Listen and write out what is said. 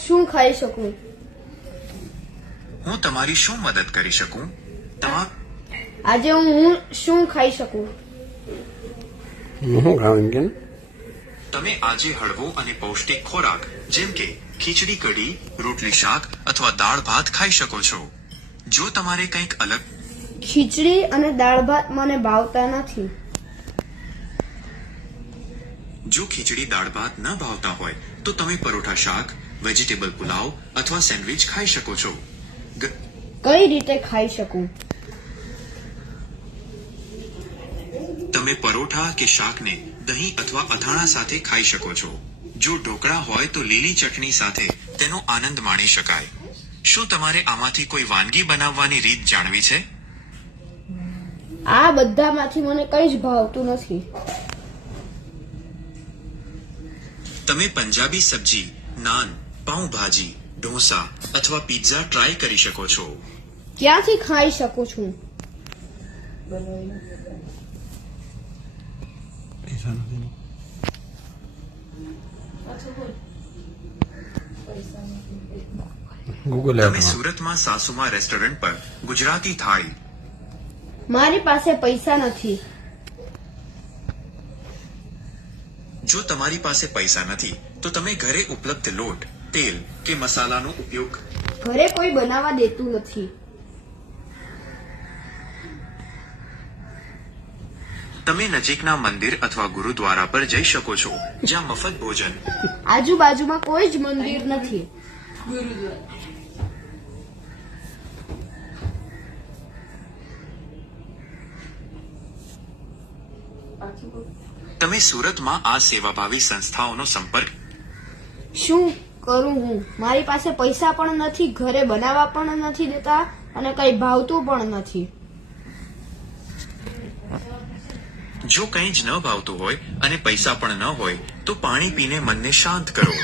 શું ખાઈ શકું? હું તમારી શું મદદ કરી શકું? આજે હું શું ખાઈ શકું? હું ખાવ એમ કે તમે આજે હળવો અને પૌષ્ટિક ખોરાક જેમ કે ખીચડી કઢી, રોટલી શાક અથવા દાળ ભાત ખાઈ શકો છો. જો તમારે કંઈક અલગ ખીચડી અને દાળ ભાત મને ભાવતા નથી. જો ખીચડી દાળ ભાત ન ભાવતા હોય તો તમે પરોઠા શાક, વેજીટેબલ પુલાવ અથવા સેન્ડવિચ ખાઈ શકો છો. કઈ રીતે ખાઈ શકું? તમે પરોઠા કે શાકને દહીં અથવા અથાણા સાથે ખાઈ શકો છો. જો ઢોકળા હોય તો લીલી ચટણી સાથે તેનો આનંદ માણી શકાય. શું તમારે આમાંથી કોઈ વાનગી બનાવવાની રીત જાણવી છે? આ બધામાંથી મને કઈ જ ભાવતું નથી. તમે પંજાબી સબ્જી, નાન, પાઉંભાજી, ઢોસા અથવા પિઝા ટ્રાય કરી શકો છો. ક્યાંથી ખાઈ શકું છું? ગૂગલ તમે સુરતમાં સાસુમા રેસ્ટોરન્ટ પર ગુજરાતી થાળી. મારી પાસે પૈસા નથી. જો તમારી પાસે પૈસા નથી તો તમે ઘરે ઉપલબ્ધ લોટ, તેલ કે મસાલાનો ઉપયોગ ઘરે કોઈ બનાવવા દેતું નથી. તમે નજીકના મંદિર અથવા ગુરુદ્વારા પર જઈ શકો છો જ્યાં મફત ભોજન. આજુબાજુમાં કોઈ જ મંદિર નથી. તમે સુરતમાં આ સેવાભાવી સંસ્થાઓનો સંપર્ક શું કરું હું? મારી પાસે પૈસા પણ નથી, ઘરે બનાવવા પણ નથી દેતા અને કઈ ભાવતું પણ નથી. જો કંઈ જ ન ભાવતું હોય અને પૈસા પણ ન હોય તો પાણી પીને મનને શાંત કરો.